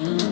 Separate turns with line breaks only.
음.